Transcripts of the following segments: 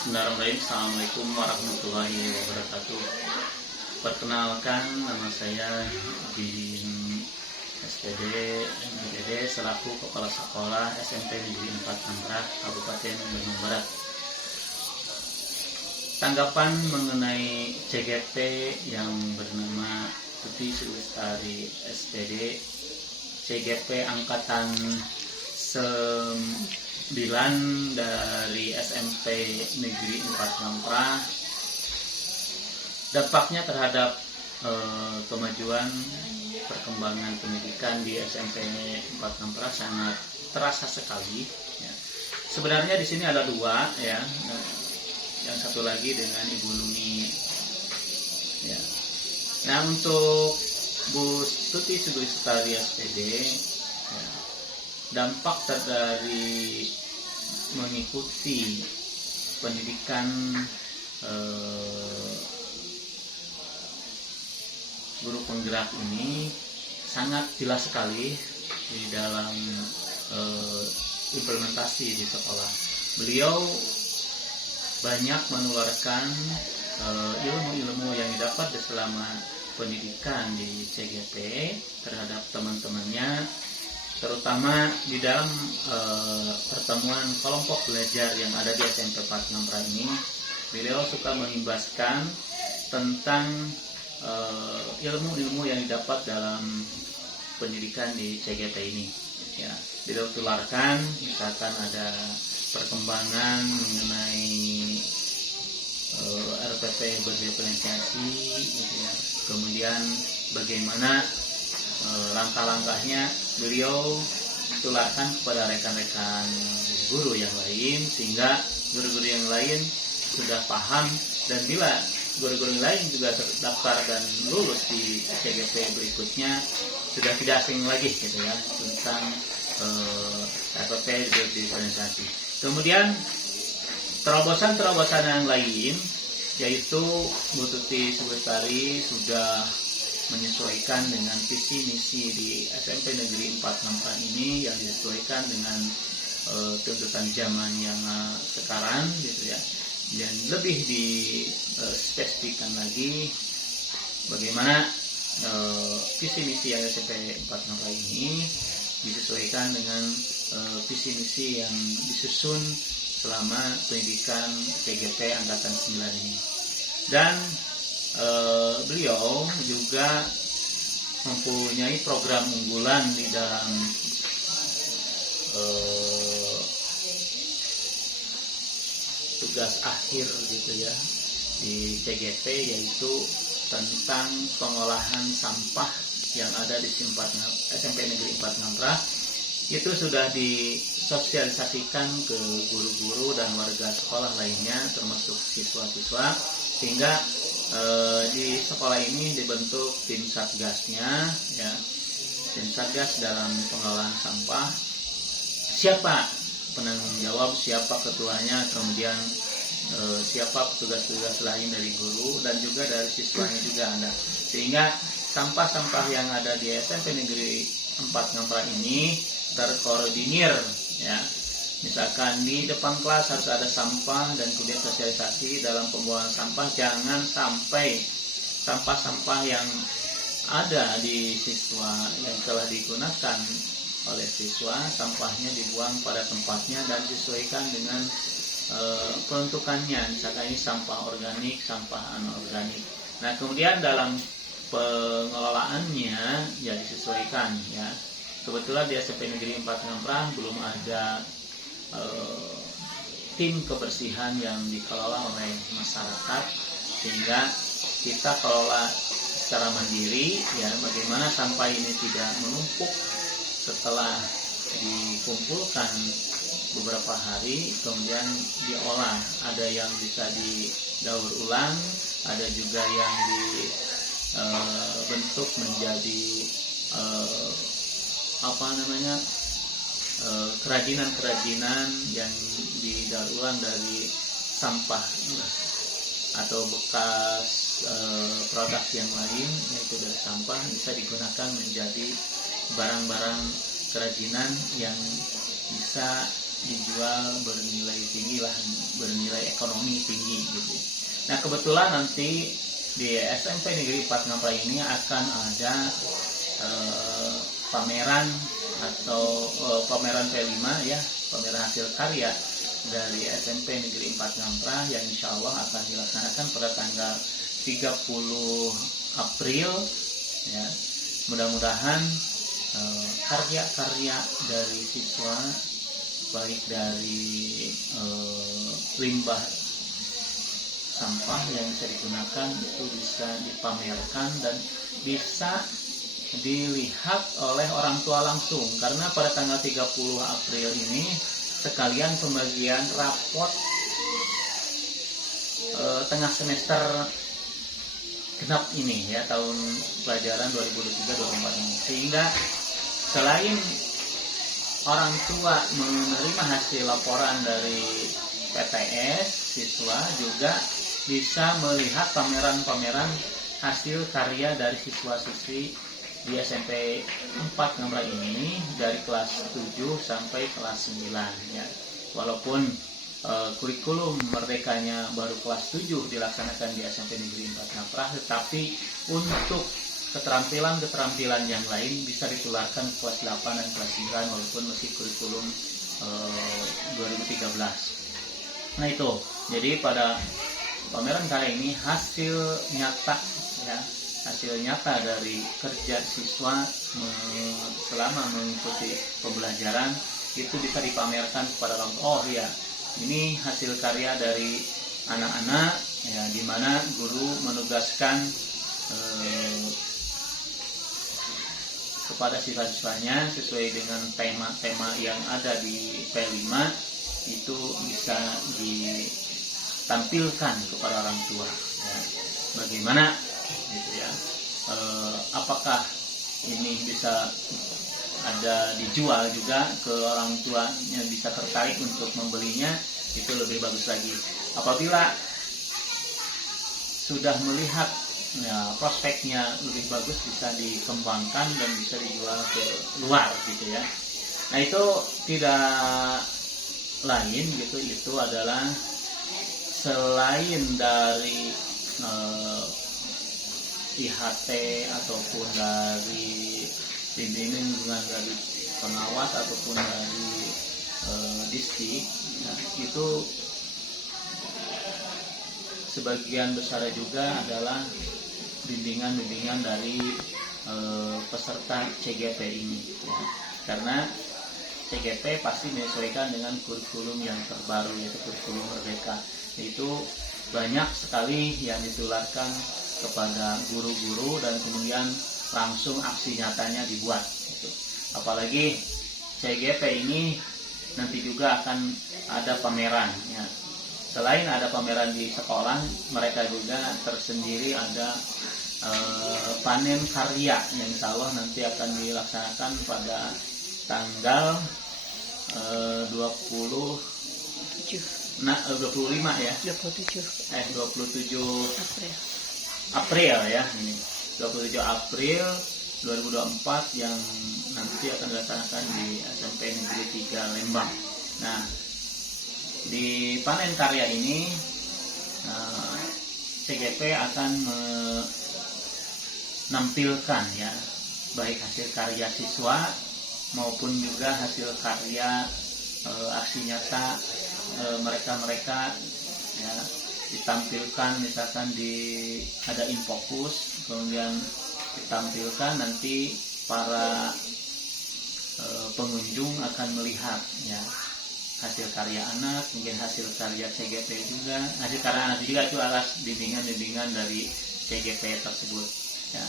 Bismillahirrahmanirrahim. Assalamualaikum warahmatullahi wabarakatuh. Perkenalkan, nama saya Bin SPD MDD selaku Kepala Sekolah SMP Negeri 4 Tangerang, Kabupaten Bandung Barat. Tanggapan mengenai CGP yang bernama Tuti Sri Lestari SPD, CGP angkatan 9 dari SMP Negeri 4 Ngamprah, dampaknya terhadap kemajuan perkembangan pendidikan di SMP 4 Ngamprah sangat terasa sekali. Ya. Sebenarnya di sini ada dua, ya, yang satu lagi dengan Ibu Lumi. Ya. Nah, untuk Bu Tuti Sri Lestari SPD, ya, dampak dari mengikuti pendidikan guru penggerak ini sangat jelas sekali di dalam implementasi di sekolah. Beliau banyak menularkan ilmu-ilmu yang didapat selama pendidikan di CGP terhadap teman-temannya, terutama di dalam pertemuan kelompok belajar yang ada di SMP 4 Ngamprah ini. Beliau suka mengimbaskan tentang ilmu-ilmu yang didapat dalam pendidikan di CGP ini. Ya, beliau tularkan, misalkan ada perkembangan mengenai RPP berdiferensiasi, gitu ya. Kemudian bagaimana langkah-langkahnya beliau tularkan kepada rekan-rekan guru yang lain, sehingga guru-guru yang lain sudah paham, dan bila guru-guru yang lain juga terdaftar dan lulus di CGP berikutnya sudah tidak asing lagi, gitu ya, tentang RPP diferensiasi. Kemudian terobosan-terobosan yang lain, yaitu Bu Tuti Sri Lestari sudah menyesuaikan dengan visi misi di SMP Negeri 4 Ngamprah ini, yang disesuaikan dengan tuntutan zaman yang sekarang, gitu ya. Dan lebih dispesifikkan lagi bagaimana visi misi yang SMP 4 Ngamprah ini disesuaikan dengan visi misi yang disusun selama pendidikan CGP angkatan 9 ini. Dan beliau juga mempunyai program unggulan di dalam tugas akhir, gitu ya, di CGP, yaitu tentang pengolahan sampah yang ada di SMP Negeri 4 Ngamprah. Itu sudah disosialisasikan ke guru-guru dan warga sekolah lainnya, termasuk siswa-siswa, sehingga di sekolah ini dibentuk tim satgasnya, ya, tim satgas dalam pengelolaan sampah. Siapa penanggung jawab, siapa ketuanya, kemudian siapa petugas-petugas lain dari guru dan juga dari siswanya juga ada, sehingga sampah-sampah yang ada di SMP Negeri 4 Ngamprah ini terkoordinir, ya. Misalkan di depan kelas harus ada sampah, dan kemudian sosialisasi dalam pembuangan sampah, jangan sampai sampah-sampah yang ada di siswa yang telah digunakan oleh siswa, sampahnya dibuang pada tempatnya dan disesuaikan dengan peruntukannya. Misalkan ini sampah organik, sampah anorganik. Nah, kemudian dalam pengelolaannya ya disesuaikan, ya. Kebetulan di SMP Negeri 4 Ngamprah belum ada tim kebersihan yang dikelola oleh masyarakat, sehingga kita kelola secara mandiri, ya, bagaimana sampah ini tidak menumpuk setelah dikumpulkan beberapa hari kemudian diolah. Ada yang bisa didaur ulang, ada juga yang dibentuk menjadi kerajinan-kerajinan yang didaur ulang dari sampah atau bekas produk yang lain, yaitu dari sampah, bisa digunakan menjadi barang-barang kerajinan yang bisa dijual bernilai tinggi lah, bernilai ekonomi tinggi gitu. Nah kebetulan nanti di SMP Negeri 4 Ngamprah ini akan ada pameran atau pameran P5 ya, pameran hasil karya dari SMP Negeri 4 Ngamprah yang insya Allah akan dilaksanakan pada tanggal 30 April ya. Mudah-mudahan karya-karya dari siswa baik dari limbah sampah yang bisa digunakan itu bisa dipamerkan dan bisa dilihat oleh orang tua langsung, karena pada tanggal 30 April ini sekalian pembagian rapot tengah semester genap ini ya, tahun pelajaran 2023-2024 ini, sehingga selain orang tua menerima hasil laporan dari PTS, siswa juga bisa melihat pameran-pameran hasil karya dari siswa-siswi di SMP 4 Ngamprah ini dari kelas 7 sampai kelas 9 ya. Walaupun kurikulum merdekanya baru kelas 7 dilaksanakan di SMP Negeri 4 Ngamprah, tetapi untuk keterampilan-keterampilan yang lain bisa ditularkan ke kelas 8 dan kelas 9 walaupun masih kurikulum 2013. Nah itu, jadi pada pameran kali ini hasil nyata ya, hasil nyata dari kerja siswa selama mengikuti pembelajaran itu bisa dipamerkan kepada orang tua. Oh ya, ini hasil karya dari anak-anak ya, di mana guru menugaskan kepada siswa-siswanya sesuai dengan tema-tema yang ada di P5 itu bisa ditampilkan kepada orang tua ya. Bagaimana gitu ya, apakah ini bisa ada dijual juga ke orang tuanya, bisa tertarik untuk membelinya, itu lebih bagus lagi. Apabila sudah melihat ya, prospeknya lebih bagus, bisa dikembangkan dan bisa dijual ke luar gitu ya. Nah itu tidak lain gitu, itu adalah selain dari IHT ataupun dari bimbingan dari pengawas ataupun dari distrik ya, itu sebagian besar juga adalah bimbingan-bimbingan dari peserta CGP ini ya. Karena CGP pasti menyesuaikan dengan kurikulum yang terbaru, yaitu kurikulum merdeka. Itu banyak sekali yang ditularkan kepada guru-guru dan kemudian langsung aksi nyatanya dibuat gitu. Apalagi CGP ini nanti juga akan ada pameran ya. Selain ada pameran di sekolah, mereka juga tersendiri ada panen karya yang insya Allah nanti akan dilaksanakan pada tanggal 25 ya. 27 April ya, ini 27 April 2024 yang nanti akan dilaksanakan di SMP Negeri 3 Lembang. Nah, di panen karya ini CGP akan menampilkan ya, baik hasil karya siswa maupun juga hasil karya aksi nyata mereka-mereka ya, ditampilkan misalkan ada infokus, kemudian ditampilkan, nanti para pengunjung akan melihat ya hasil karya anak, mungkin hasil karya CGP juga, hasil karya anak juga itu atas bimbingan-bimbingan dari CGP tersebut ya.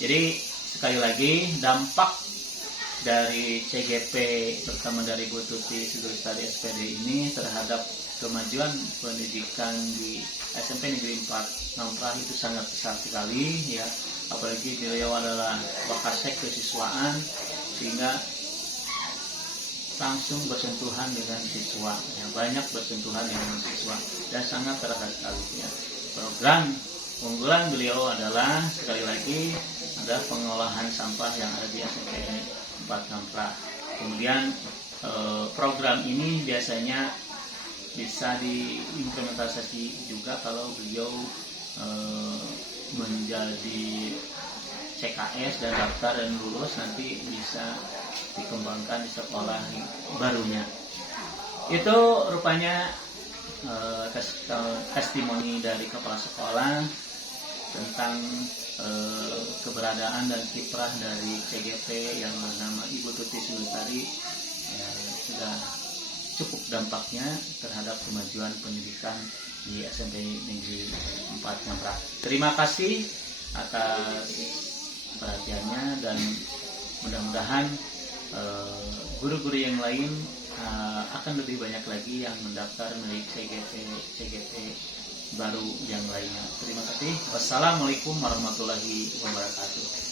Jadi sekali lagi dampak dari CGP terutama dari Bu Tuti Sugestari SPD ini terhadap kemajuan pendidikan di SMP Negeri 4 Ngamprah itu sangat besar sekali ya. Apalagi beliau adalah wakasek kesiswaan sehingga langsung bersentuhan dengan siswa ya, banyak bersentuhan dengan siswa dan sangat terasa sekali ya. Program unggulan beliau adalah sekali lagi adalah pengolahan sampah yang ada di SMP 4 Ngamprah. Kemudian program ini biasanya bisa diimplementasi juga kalau beliau menjadi CKS dan daftar dan lulus, nanti bisa dikembangkan di sekolah barunya. Itu rupanya testimoni dari kepala sekolah tentang keberadaan dan kiprah dari CGP yang bernama Ibu Tuti Sulistari. Sudah cukup dampaknya terhadap kemajuan pendidikan di SMP Negeri 4 Ngamprah. Terima kasih atas perhatiannya, dan mudah-mudahan guru-guru yang lain akan lebih banyak lagi yang mendaftar melalui CGP baru yang lainnya. Terima kasih. Wassalamualaikum warahmatullahi wabarakatuh.